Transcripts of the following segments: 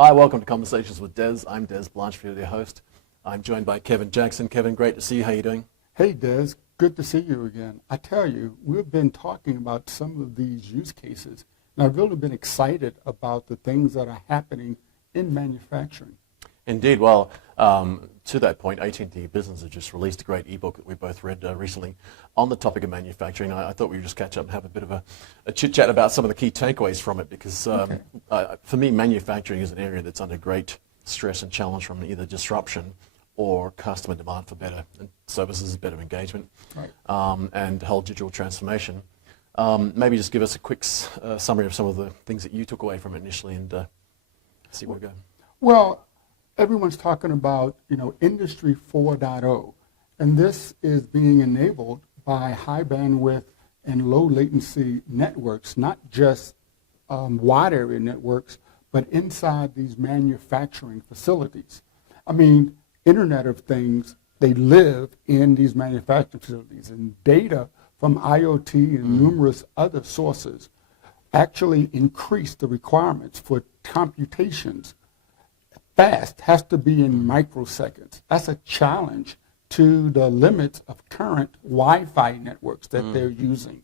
Hi, welcome to Conversations with Des. I'm Des Blanchfield, your host. I'm joined by Kevin Jackson. Kevin, great to see you. How are you doing? Hey, Des. Good to see you again. I tell you, we've been talking about some of these use cases, and I've really been excited about the things that are happening in manufacturing. Indeed. Well, to that point, AT&T Business has just released a great ebook that we both read recently on the topic of manufacturing. I thought we would just catch up and have a bit of a chit-chat about some of the key takeaways from it, because for me, manufacturing is an area that's under great stress and challenge from either disruption or customer demand for better services, better engagement, Right. And whole digital transformation. Maybe just give us a quick summary of some of the things that you took away from it initially and see where we go. Well, everyone's talking about, Industry 4.0, and this is being enabled by high bandwidth and low latency networks, not just wide area networks, but inside these manufacturing facilities. I mean, Internet of Things, they live in these manufacturing facilities, and data from IoT and numerous other sources actually increase the requirements for computations. Fast has to be in microseconds. That's a challenge to the limits of current Wi-Fi networks that they're using.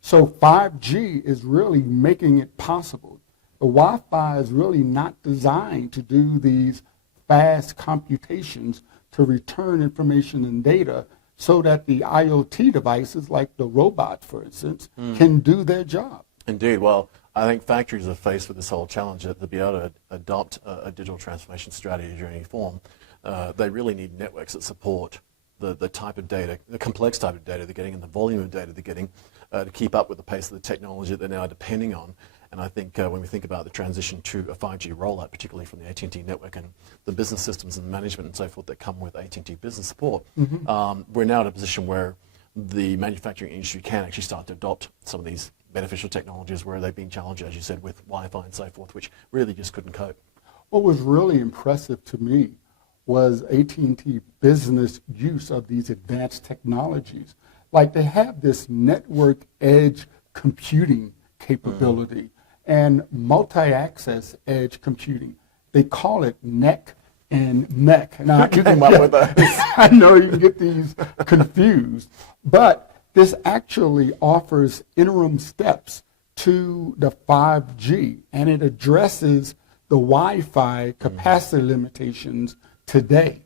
So 5G is really making it possible. The Wi-Fi is really not designed to do these fast computations to return information and data so that the IoT devices, like the robots, for instance, can do their job. Indeed. Well, I think factories are faced with this whole challenge that to be able to adopt a digital transformation strategy in any form, they really need networks that support the type of data, the complex type of data they're getting and the volume of data they're getting to keep up with the pace of the technology that they're now depending on. And I think when we think about the transition to a 5G rollout, particularly from the AT&T network and the business systems and management and so forth that come with AT&T business support, we're now in a position where the manufacturing industry can actually start to adopt some of these beneficial technologies where they've been challenged, as you said, with Wi-Fi and so forth, which really just couldn't cope. What was really impressive to me was AT&T Business use of these advanced technologies. Like, they have this network edge computing capability and multi-access edge computing. They call it NEC and MEC. Now, Who came up with that? I know you can get these confused, but this actually offers interim steps to the 5G, and it addresses the Wi-Fi capacity limitations today.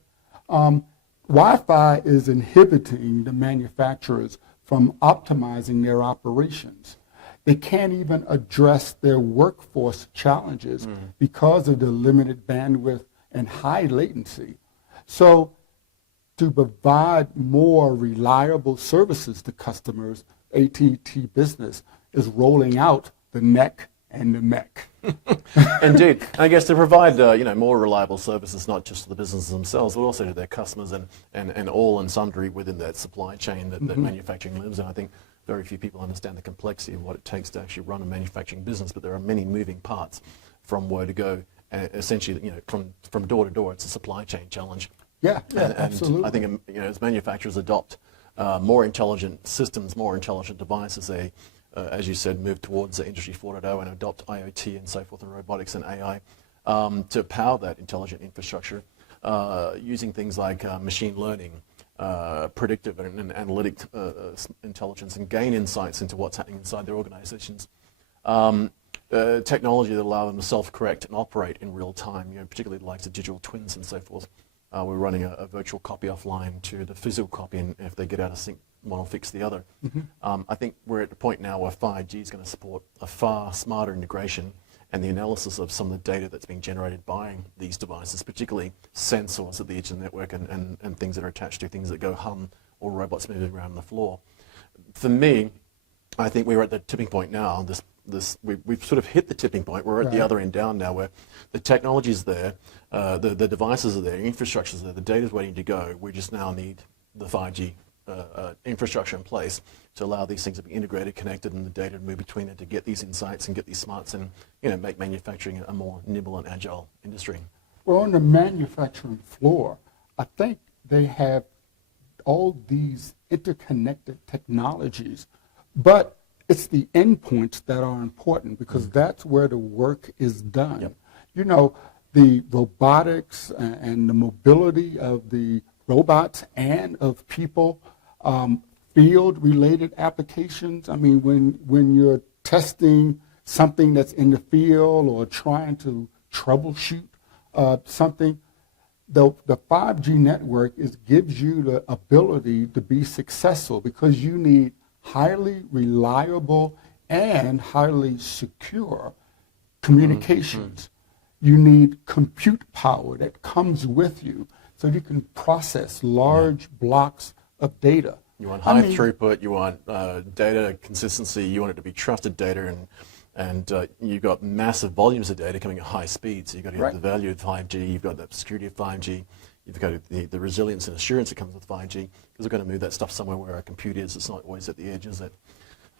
Wi-Fi is inhibiting the manufacturers from optimizing their operations. They can't even address their workforce challenges because of the limited bandwidth and high latency. So to provide more reliable services to customers, AT&T Business is rolling out the NEC and the MEC. Indeed. And I guess to provide more reliable services, not just to the businesses themselves, but also to their customers and all and sundry within that supply chain that manufacturing lives in. I think very few people understand the complexity of what it takes to actually run a manufacturing business, but there are many moving parts from where to go. And essentially, from door to door, it's a supply chain challenge. Yeah, And absolutely. I think as manufacturers adopt more intelligent systems, more intelligent devices, they, as you said, move towards the Industry 4.0 and adopt IoT and so forth and robotics and AI to power that intelligent infrastructure using things like machine learning, predictive and analytic intelligence, and gain insights into what's happening inside their organizations. Technology that allow them to self-correct and operate in real time, particularly the likes of digital twins and so forth. We're running a virtual copy offline to the physical copy, and if they get out of sync, one will fix the other. I think we're at the point now where 5G is going to support a far smarter integration and the analysis of some of the data that's being generated by these devices, particularly sensors at the edge of the network and things that are attached to things that go hum or robots moving around the floor. For me, I think we're at the tipping point now. We've sort of hit the tipping point. We're at the other end down now, where the technology's there, the devices are there, the infrastructure's there, the data's waiting to go. We just now need the 5G infrastructure in place to allow these things to be integrated, connected, and the data to move between it to get these insights and get these smarts and make manufacturing a more nimble and agile industry. Well, on the manufacturing floor, I think they have all these interconnected technologies, but it's the endpoints that are important because that's where the work is done. Yep. You know, the robotics and the mobility of the robots and of people, field-related applications. I mean, when you're testing something that's in the field or trying to troubleshoot something, the 5G network gives you the ability to be successful because you need highly reliable and highly secure communications. You need compute power that comes with you so you can process large blocks of data. You want high throughput, you want data consistency, you want it to be trusted data, and you've got massive volumes of data coming at high speeds. So you've got to have the value of 5G, you've got the security of 5G, you've got the resilience and assurance that comes with 5G, because we're going to move that stuff somewhere where our compute is. It's not always at the edge, is it?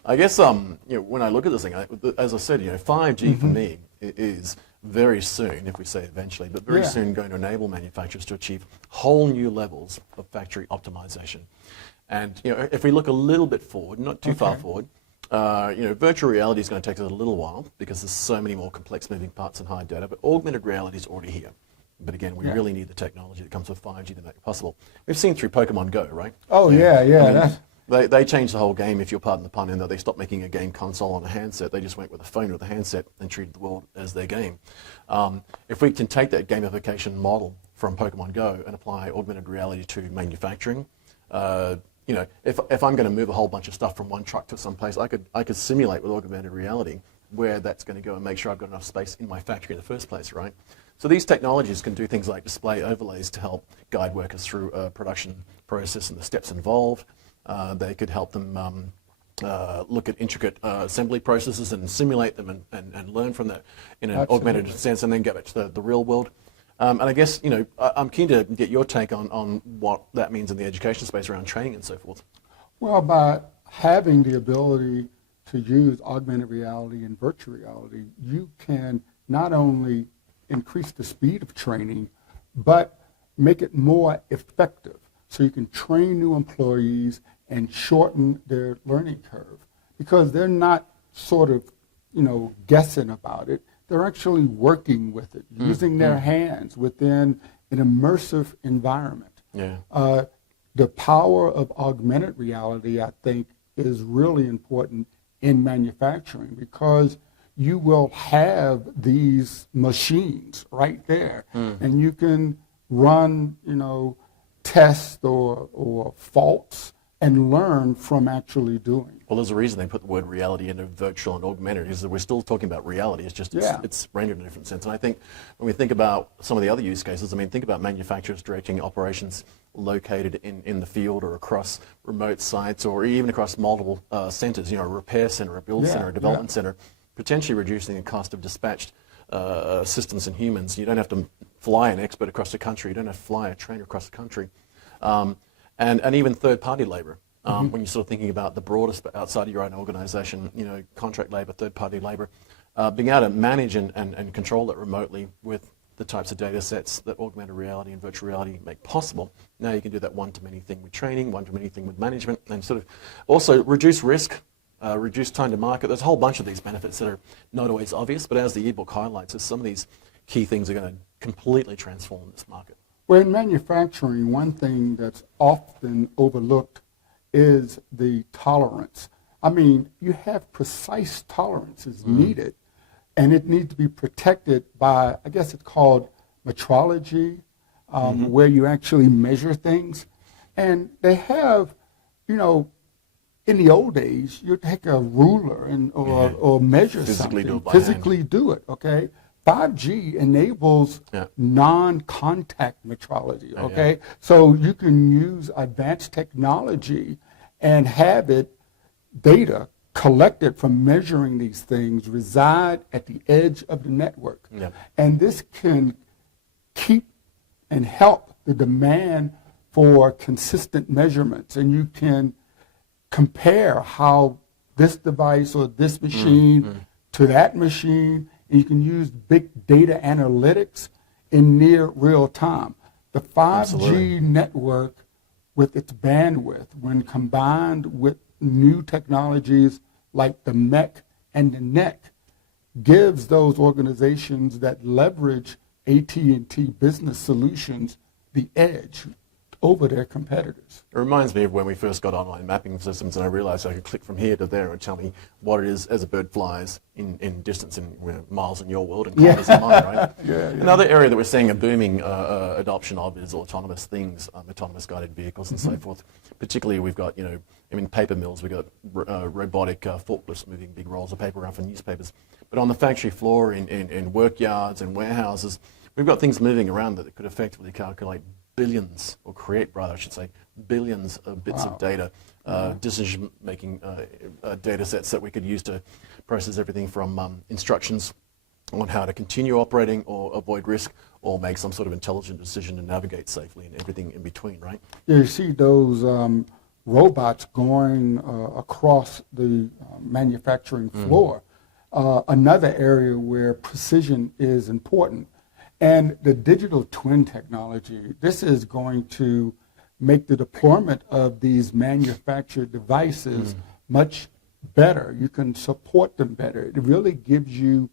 I guess when I look at this thing, as I said, 5G for me is very soon, if we say eventually, but very soon going to enable manufacturers to achieve whole new levels of factory optimization. And if we look a little bit forward, not too far forward, virtual reality is going to take us a little while because there's so many more complex moving parts and high data, but augmented reality is already here. But again, we really need the technology that comes with 5G to make it possible. We've seen through Pokemon Go, right? Oh, yeah. They changed the whole game, if you'll pardon the pun, in that they stopped making a game console on a handset. They just went with a phone with a handset and treated the world as their game. If we can take that gamification model from Pokemon Go and apply augmented reality to manufacturing, if I'm going to move a whole bunch of stuff from one truck to someplace, I could simulate with augmented reality where that's going to go and make sure I've got enough space in my factory in the first place, right? So these technologies can do things like display overlays to help guide workers through a production process and the steps involved. They could help them look at intricate assembly processes and simulate them and learn from that in an augmented sense, and then get back to the real world. And I guess, I'm keen to get your take on what that means in the education space around training and so forth. Well, by having the ability to use augmented reality and virtual reality, you can not only increase the speed of training, but make it more effective. So you can train new employees and shorten their learning curve because they're not sort of, guessing about it. They're actually working with it, using their hands within an immersive environment. Yeah. The power of augmented reality, I think, is really important in manufacturing because you will have these machines right there, and you can run, tests or faults and learn from actually doing. Well, there's a reason they put the word reality into virtual and augmented, is that we're still talking about reality. It's just it's rendered in a different sense. And I think when we think about some of the other use cases, think about manufacturers directing operations located in the field or across remote sites or even across multiple centers, a repair center, a build center, a development center, potentially reducing the cost of dispatched systems and humans. You don't have to fly an expert across the country. You don't have to fly a trainer across the country. And even third-party labor. When you're sort of thinking about the broader outside of your own organization, contract labor, third-party labor, being able to manage and control it remotely with the types of data sets that augmented reality and virtual reality make possible. Now you can do that one-to-many thing with training, one-to-many thing with management, and sort of also reduce risk, reduce time to market. There's a whole bunch of these benefits that are not always obvious, but as the ebook highlights, some of these key things are going to completely transform this market. Well, in manufacturing, one thing that's often overlooked is the tolerance. You have precise tolerances needed, and it needs to be protected by, I guess it's called metrology, where you actually measure things. And they have, in the old days, you'd take a ruler or measure physically do it, okay? 5G enables non-contact metrology, okay? So you can use advanced technology and have data collected from measuring these things reside at the edge of the network. And this can keep and help the demand for consistent measurements. And you can compare how this device or this machine to that machine, and you can use big data analytics in near real time. The 5G network with its bandwidth, when combined with new technologies like the MEC and the NEC, gives those organizations that leverage AT&T Business Solutions the edge over their competitors. It reminds me of when we first got online mapping systems, and I realized I could click from here to there and tell me what it is as a bird flies in distance, in miles in your world and kilometers in mine, right? Another area that we're seeing a booming adoption of is autonomous things, autonomous guided vehicles and so forth. Particularly, we've got, paper mills, we've got robotic forklifts moving big rolls of paper around for newspapers. But on the factory floor, in work yards and warehouses, we've got things moving around that could effectively calculate billions, or create rather, I should say, billions of bits of data, decision-making data sets that we could use to process everything from instructions on how to continue operating or avoid risk, or make some sort of intelligent decision to navigate safely, and everything in between, right? Yeah, you see those robots going across the manufacturing floor. Another area where precision is important. And the digital twin technology, this is going to make the deployment of these manufactured devices much better. You can support them better. It really gives you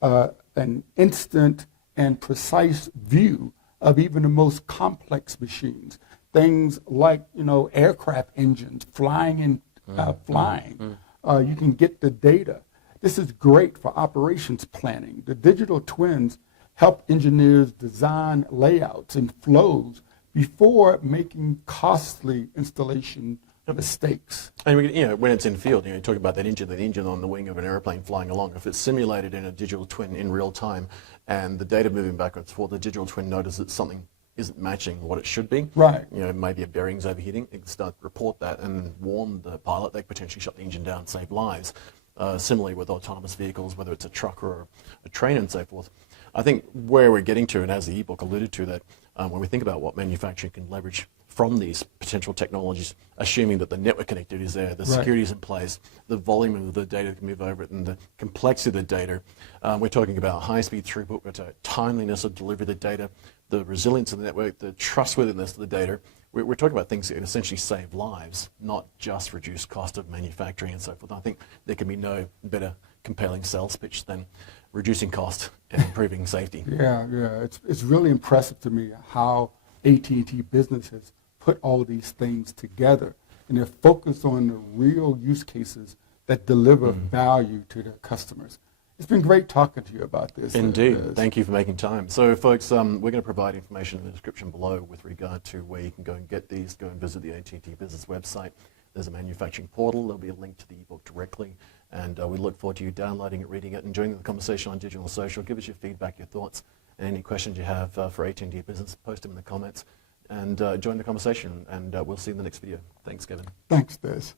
an instant and precise view of even the most complex machines. Things like, aircraft engines flying and flying. You can get the data. This is great for operations planning. The digital twins help engineers design layouts and flows before making costly installation mistakes. And when it's in field, you talk about that engine on the wing of an airplane flying along. If it's simulated in a digital twin in real time, and the data moving backwards for the digital twin notices that something isn't matching what it should be. Right. Maybe a bearing's overheating. It can start to report that and warn the pilot. They could potentially shut the engine down and save lives. Similarly with autonomous vehicles, whether it's a truck or a train and so forth. I think where we're getting to, and as the ebook alluded to, that when we think about what manufacturing can leverage from these potential technologies, assuming that the network connectivity is there, the security is in place, the volume of the data that can move over it, and the complexity of the data. We're talking about high-speed throughput, we're talking timeliness of delivery of the data, the resilience of the network, the trustworthiness of the data. We're talking about things that can essentially save lives, not just reduce cost of manufacturing and so forth. I think there can be no better compelling sales pitch than reducing cost and improving safety. Yeah. It's really impressive to me how AT&T Business has put all these things together, and they're focused on the real use cases that deliver value to their customers. It's been great talking to you about this. Indeed. Thank you for making time. So, folks, we're going to provide information in the description below with regard to where you can go and get these. Go and visit the AT&T Business website. There's a manufacturing portal. There'll be a link to the ebook directly. And we look forward to you downloading it, reading it, and joining the conversation on digital and social. Give us your feedback, your thoughts, and any questions you have for AT&T Business. Post them in the comments and join the conversation. And we'll see you in the next video. Thanks, Kevin. Thanks, Des.